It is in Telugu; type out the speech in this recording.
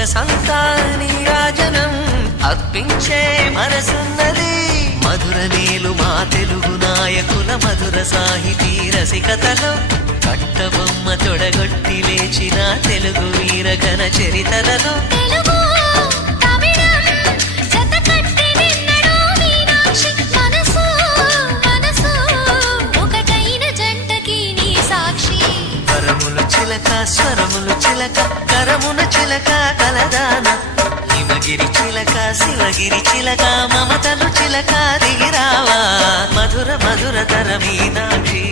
సొగసంతా నీరాజనం అర్పించే మనసున్నది. మధుర నీలు మా తెలుగు నాయకుల మధుర సాహితీ రసికతలో కట్టబొమ్మ తొడగొట్టి లేచిన తెలుగు వీరగణ చరితలలో స్వరములు చిలక కరమున చిలక కలదాన హిమగిరి చిలక శివగిరి చిలక మమతలు చిలక దిగిరావా మధుర మధుర తర మీనాక్షి